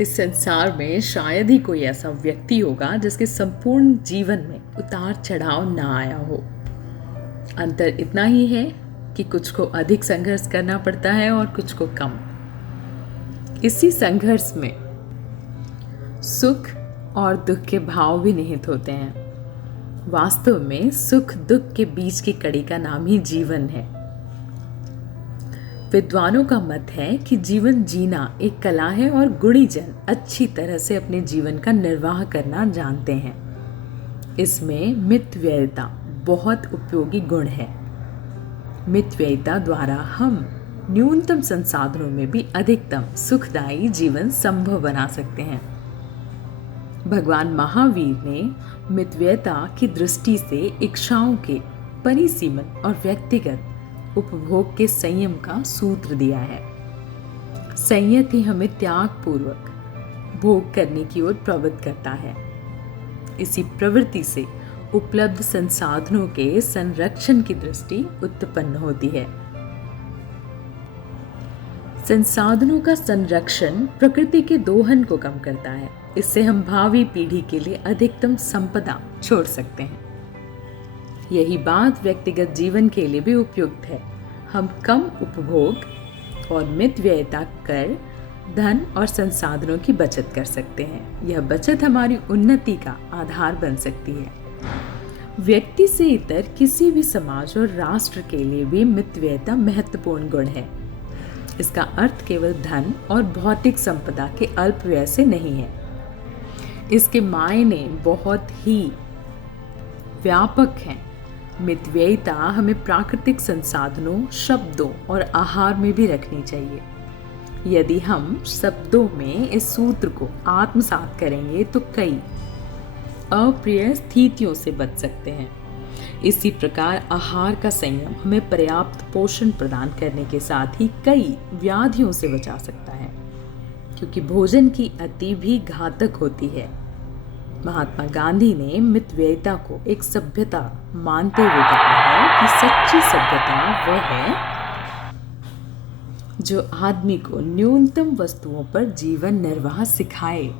इस संसार में शायद ही कोई ऐसा व्यक्ति होगा जिसके संपूर्ण जीवन में उतार चढ़ाव ना आया हो। अंतर इतना ही है कि कुछ को अधिक संघर्ष करना पड़ता है और कुछ को कम। इसी संघर्ष में सुख और दुख के भाव भी निहित होते हैं। वास्तव में सुख दुख के बीच की कड़ी का नाम ही जीवन है। विद्वानों का मत है कि जीवन जीना एक कला है और गुणीजन अच्छी तरह से अपने जीवन का निर्वाह करना जानते हैं। इसमें मितव्ययिता बहुत उपयोगी गुण है। मितव्ययिता द्वारा हम न्यूनतम संसाधनों में भी अधिकतम सुखदायी जीवन संभव बना सकते हैं। भगवान महावीर ने मितव्ययिता की दृष्टि से इच्छाओं के परिसीमन और व्यक्तिगत उपभोग के संयम का सूत्र दिया है। संयत ही हमें त्याग पूर्वक भोग करने की ओर प्रवृत्त करता है। इसी प्रवृत्ति से उपलब्ध संसाधनों के संरक्षण की दृष्टि उत्पन्न होती है। संसाधनों का संरक्षण प्रकृति के दोहन को कम करता है। इससे हम भावी पीढ़ी के लिए अधिकतम संपदा छोड़ सकते हैं। यही बात व्यक्तिगत जीवन के लिए भी उपयुक्त है। हम कम उपभोग और मितव्ययिता कर धन और संसाधनों की बचत कर सकते हैं। यह बचत हमारी उन्नति का आधार बन सकती है। व्यक्ति से इतर किसी भी समाज और राष्ट्र के लिए भी मितव्ययिता महत्वपूर्ण गुण है। इसका अर्थ केवल धन और भौतिक संपदा के अल्प व्यय से नहीं है। इसके मायने बहुत ही व्यापक हैं। मितव्ययिता हमें प्राकृतिक संसाधनों, शब्दों और आहार में भी रखनी चाहिए। यदि हम शब्दों में इस सूत्र को आत्मसात करेंगे तो कई अप्रिय स्थितियों से बच सकते हैं। इसी प्रकार आहार का संयम हमें पर्याप्त पोषण प्रदान करने के साथ ही कई व्याधियों से बचा सकता है, क्योंकि भोजन की अति भी घातक होती है। महात्मा गांधी ने मितव्ययिता को एक सभ्यता मानते हुए कहा है कि सच्ची सभ्यता वह है जो आदमी को न्यूनतम वस्तुओं पर जीवन निर्वाह सिखाए।